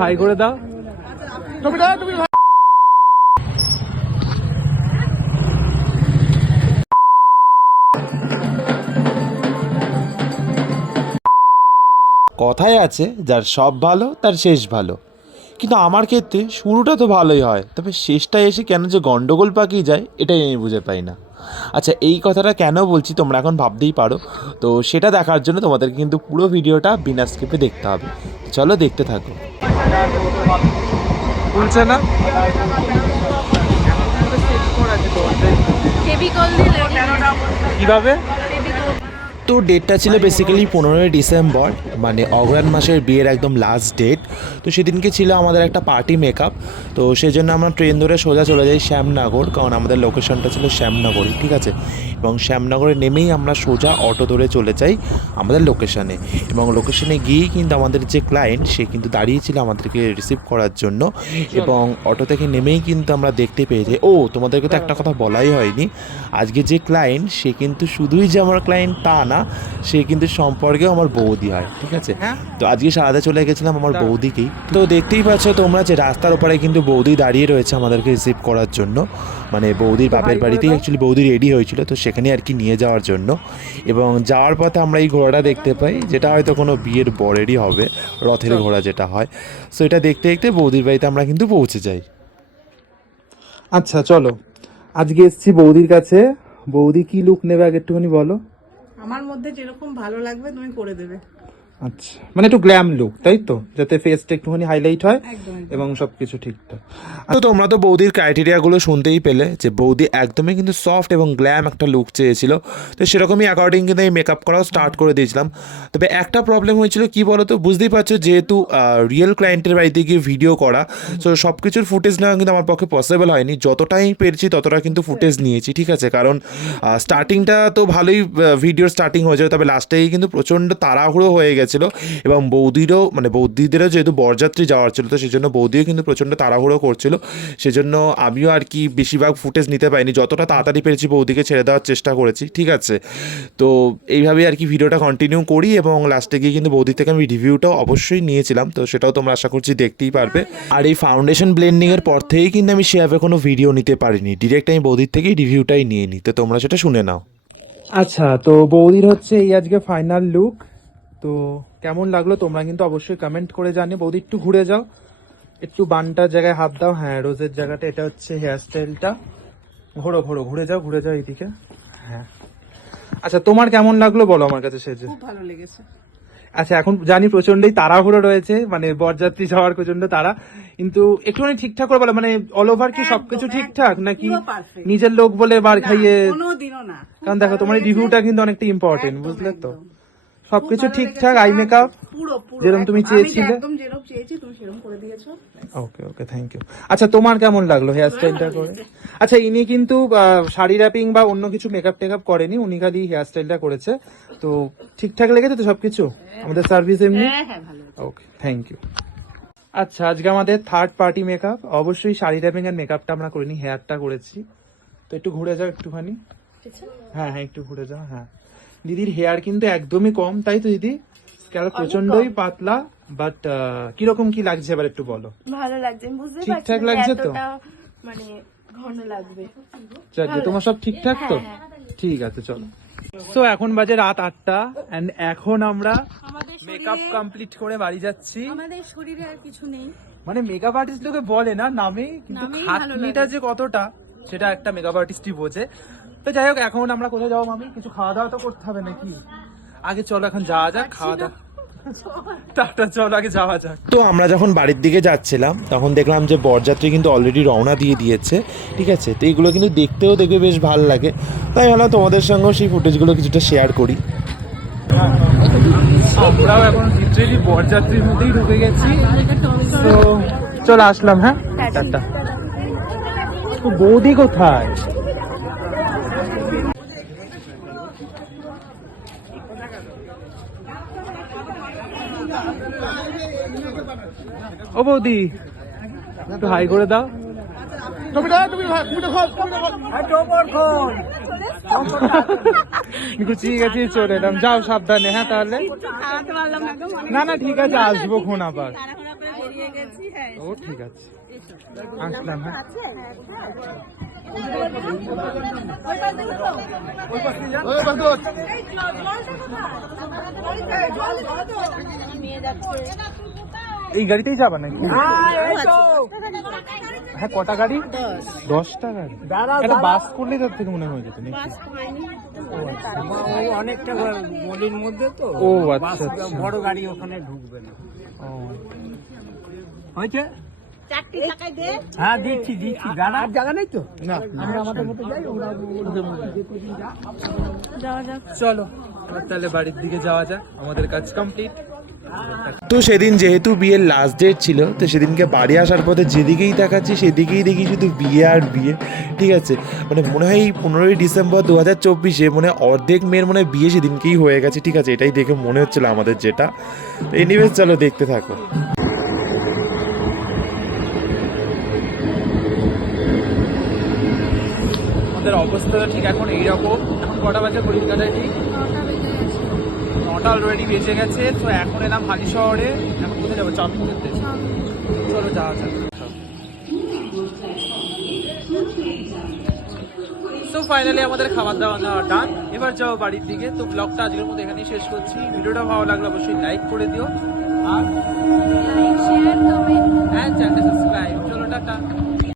High করে দাও। কথায় আছে যার সব ভালো তার শেষ ভালো, কিন্তু আমার ক্ষেত্রে শুরুটা তো ভালোই হয়, তবে শেষটায় এসে কেন যে গন্ডগোল পাকিয়ে যায় এটাই আমি বুঝে পাই না। আচ্ছা, এই কথাটা কেন বলছি তোমরা এখন ভাবতেই পারো, তো সেটা দেখার জন্য তোমাদেরকে কিন্তু পুরো ভিডিওটা বিনা স্কিপে দেখতে হবে। চলো দেখতে থাকো। বলছে না কিভাবে? তো ডেটটা ছিল বেসিক্যালি 15ই ডিসেম্বর, মানে অগ্রহায়ণ মাসের বিয়ের একদম লাস্ট ডেট। তো সেদিনকে ছিল আমাদের একটা পার্টি মেকআপ। তো সেই জন্য আমরা ট্রেন ধরে সোজা চলে যাই শ্যামনগর, কারণ আমাদের লোকেশনটা ছিল শ্যামনগরই, ঠিক আছে। এবং শ্যামনগরে নেমেই আমরা সোজা অটো ধরে চলে যাই আমাদের লোকেশানে। এবং লোকেশানে গিয়েই কিন্তু আমাদের যে ক্লায়েন্ট সে কিন্তু দাঁড়িয়েছিল আমাদেরকে রিসিভ করার জন্য। এবং অটো থেকে নেমেই কিন্তু আমরা দেখতে পেয়ে যাই, ও তোমাদেরকে তো একটা কথা বলাই হয়নি, আজকে যে ক্লায়েন্ট সে কিন্তু শুধুই যে আমার ক্লায়েন্ট তা না, সে কিন্তু সম্পর্কেও আমার বৌদি হয়, ঠিক আছে। তো আজকে সারাতে চলে গেছিলাম আমার বৌদিকেই। তো দেখতেই পাচ্ছ তোমরা যে রাস্তার ওপারে কিন্তু বৌদি দাঁড়িয়ে রয়েছে আমাদেরকে রিসিভ করার জন্য, মানে বৌদির বাপের বাড়িতেই অ্যাকচুয়ালি বৌদি রেডি হয়েছিল, তো সেখানে আর কি নিয়ে যাওয়ার জন্য। এবং যাওয়ার পথে আমরা এই ঘোড়াটা দেখতে পাই, যেটা হয়তো কোনো বিয়ের বরেরই হবে, রথের ঘোড়া যেটা হয়। সো এটা দেখতে দেখতে বৌদির বাড়িতে আমরা কিন্তু পৌঁছে যাই। আচ্ছা চলো, আজকে এসেছি বৌদির কাছে। বৌদি কি লুক নেবে আগে একটুখানি বলো। আমার মধ্যে যেরকম ভালো লাগবে তুমি করে দেবে। আচ্ছা, মানে একটু গ্ল্যাম লুক, তাই তো, যাতে ফেসটা একটুখানি হাইলাইট হয় এবং সবকিছু ঠিকঠাক। তো তোমরা তো বৌদির ক্রাইটেরিয়াগুলো শুনতেই পেলে, যে বৌদি একদমই কিন্তু সফট এবং গ্ল্যাম একটা লুক চেয়েছিল। তো সেরকমই অ্যাকর্ডিং কিন্তু আমি মেকআপ করাও স্টার্ট করে দিয়েছিলাম। তবে একটা প্রবলেম হয়েছিল, কি বলো তো, বুঝতেই পারছো যেহেতু রিয়েল ক্লায়েন্টের বাড়িতে গিয়ে ভিডিও করা, সো সব কিছুর ফুটেজ নেওয়া কিন্তু আমার পক্ষে পসিবল হয়নি। যতটাই পেরেছি ততটা কিন্তু ফুটেজ নিয়েছি, ঠিক আছে। কারণ স্টার্টিংটা তো ভালোই ভিডিওর স্টার্টিং হয়েছিল, তবে লাস্টেই কিন্তু প্রচণ্ড তাড়াহুড়ো হয়ে গেছিলো। এবং বৌদিদেরও যেহেতু বরযাত্রী যাওয়ার ছিল, তো সেই জন্য বৌদিও কিন্তু প্রচণ্ড তাড়াহুড়ো করছিল। সেজন্য আমিও আর কি বেশিরভাগ ফুটেজ নিতে পারিনি, যতটা তাড়াতাড়ি পেরেছি বৌদিকে ছেড়ে দেওয়ার চেষ্টা করেছি, ঠিক আছে। তো এইভাবেই আর কি ভিডিওটা কন্টিনিউ করি, এবং লাস্টে গিয়ে কিন্তু বৌদির থেকে আমি রিভিউটাও অবশ্যই নিয়েছিলাম, তো সেটাও তোমরা আশা করছি দেখতেই পারবে। আর এই ফাউন্ডেশন ব্লেন্ডিংয়ের পর থেকেই কিন্তু আমি সেভাবে কোনো ভিডিও নিতে পারিনি, ডিরেক্ট আমি বৌদির থেকেই রিভিউটাই নিয়ে নিই, তো তোমরা সেটা শুনে নাও। আচ্ছা, তো বৌদির হচ্ছে এই আজকে ফাইনাল লুক। তো কেমন লাগলো তোমরা কিন্তু অবশ্যই কমেন্ট করে জানিও। বৌদি একটু ঘুরে যাও, একটু বানটার জায়গায় হাত দাও, হ্যাঁ রোজের জায়গাটা, এটা হচ্ছে হেয়ার স্টাইলটা। ঘোরো ঘোরো, ঘুরে যাও এইদিকে, হ্যাঁ। আচ্ছা, তোমার কেমন লাগলো বলো আমার কাছে সেজে। খুব ভালো লেগেছে। আচ্ছা, এখন জানি প্রচন্ডই তাড়াহুড়ো রয়েছে, মানে বরযাত্রী যাওয়ার প্রচন্ড তাড়া, কিন্তু একটুখানি ঠিকঠাক করে বলো, মানে অল ওভার কি সবকিছু ঠিকঠাক নাকি নিজের লোক বলে বার খাইয়ে? কোনোদিনও না, কারণ দেখো তোমার এই রিভিউটা কিন্তু অনেকটা ইম্পর্টেন্ট, বুঝলে তো। সবকিছু ঠিকঠাক, আই মেকআপ পুরো পুরো যেরকম তুমি চেয়েছিলে, একদম যেরকম চেয়েছি তুমি সেরকম করে দিয়েছো। ওকে ওকে, থ্যাংক ইউ। আচ্ছা, তোমার কেমন লাগলো হেয়ার স্টাইলটা করে? আচ্ছা, ইনি কিন্তু শাড়ি র্যাপিং বা অন্য কিছু মেকআপ টেকআপ করেনি, উনি খালি হেয়ার স্টাইলটা করেছে। তো ঠিকঠাক লেগেছে তো সবকিছু? আমাদের সার্ভিস এমনি? হ্যাঁ ভালো। ওকে, থ্যাংক ইউ। আচ্ছা, আজকে আমাদের থার্ড পার্টি মেকআপ। অবশ্যই শাড়ি র্যাপিং এর মেকআপটা আমরা করিনি, হেয়ারটা করেছি। তো একটু ঘুরে যাও একটুখানি, হ্যাঁ হ্যাঁ একটু ঘুরে যাও, হ্যাঁ। দিদির হেয়ার কিন্তু একদমই কম, তাই তো দিদি? স্ক্যাল্প প্রচন্ডই পাতলা, বাট কিরকম কি লাগছে এবার একটু বলো। ভালো লাগছে, আমি বুঝতে পারছি ঠিকঠাক লাগছে তো? মানে ঘন লাগবে। যাক, তোমার সব ঠিকঠাক তো? ঠিক আছে, চলো। তো এখন বাজে রাত 8টা, এন্ড এখন আমরা মেকআপ কমপ্লিট করে বাড়ি যাচ্ছি। আমাদের শরীরে আর কিছু নেই, মানে মেকআপ আর্টিস্ট লোকে বলে না নামে, কিন্তু খাটনিটা যে কতটা সেটা একটা মেকআপ আর্টিস্টই বোঝে। তো যাই হোক, এখন আমরা কোথায় যাবো মামি? কিছু খাওয়া দাওয়া তো করতে হবে নাকি? আগে চলো এখন যাওয়া যাক, খাওয়া দাওয়া টাটা, চলো আগে যাওয়া যাক। তো আমরা যখন বাড়ির দিকে যাচ্ছিলাম তখন দেখলাম যে বরযাত্রী কিন্তু অলরেডি রওনা দিয়ে দিয়েছে, ঠিক আছে। তো এইগুলো কিন্তু দেখতেও দেখবে বেশ ভালো লাগে, তাই ভাবলাম তোমাদের সঙ্গেও সেই ফুটেজগুলো কিছুটা শেয়ার করি। আমরাও এখন লিটারেলি বরযাত্রীর মধ্যেই ঢুকে গেছি, তো চলো আসলাম, হ্যাঁ টাটা। তো বৌদি কোথায়? ও বৌদি, একটু হাই করে দাও। গুছিয়ে গেছি, চলে এলাম। যাও সাবধানে, হ্যাঁ তাহলে। না না ঠিক আছে, আসবো খন আবার। বেরিয়ে গেছি হ্যাঁ ও ঠিক আছে, আসলাম। হ্যাঁ এই গাড়িতেই যাবা নাকি? হ্যাঁ কটা গাড়ি? 10টা গাড়ি। একটা বাস করলেই তার থেকে মনে হয়ে যেত নাকি? অনেকটা গলির মধ্যে তো ও আচ্ছা আচ্ছা। বড় গাড়ি ওখানে ঢুকবে না। ও, হয়েছে? হ্যাঁ দিচ্ছি দাঁড়া, আর জায়গা নেই তো। না আমরা আমাদের মতো যাই, ওরা ওদের মতো যাওয়া যাক। চলো এবার তাহলে বাড়ির দিকে যাওয়া যাক, আমাদের কাজ কমপ্লিট। তো সেদিন যেহেতু বিয়ের লাস্ট ডেট ছিল, তো সেদিনকে বাড়ি আসার পথে যেদিকেই তাকাচ্ছি সেদিকেই দেখি শুধু বিয়ে আর বিয়ে। ঠিক আছে, মানে মনে হয় এই 15ই ডিসেম্বর 2024 মনে হয় অর্ধেক মেয়ের মনে হয় বিয়ে সেদিনকেই হয়ে গেছে। ঠিক আছে, এটাই দেখে মনে হচ্ছিল আমাদের যেটা। তো এনিওয়েজ চলো দেখতে থাকো। আমাদের অবস্থাটা ঠিক এখন এইরকম। এখন কটা বাজে ঘড়ির কাটায়? ঠিক 9টা অলরেডি বেজে গেছে। তো এখন এলাম হালি শহরে। এখন কোথায় যাবো? চাউমিন খেতে। চলো যাওয়া যাক। তো ফাইনালি আমাদের খাবার দাওয়া নেওয়া ডান। এবার যাও বাড়ির দিকে। তো ব্লগটা আজকের মতো এখানেই শেষ করছি। ভিডিওটা ভালো লাগলে অবশ্যই লাইক করে দিও আর লাইক শেয়ার কমেন্ট চ্যানেলটা সাবস্ক্রাইব। চলো টাটা।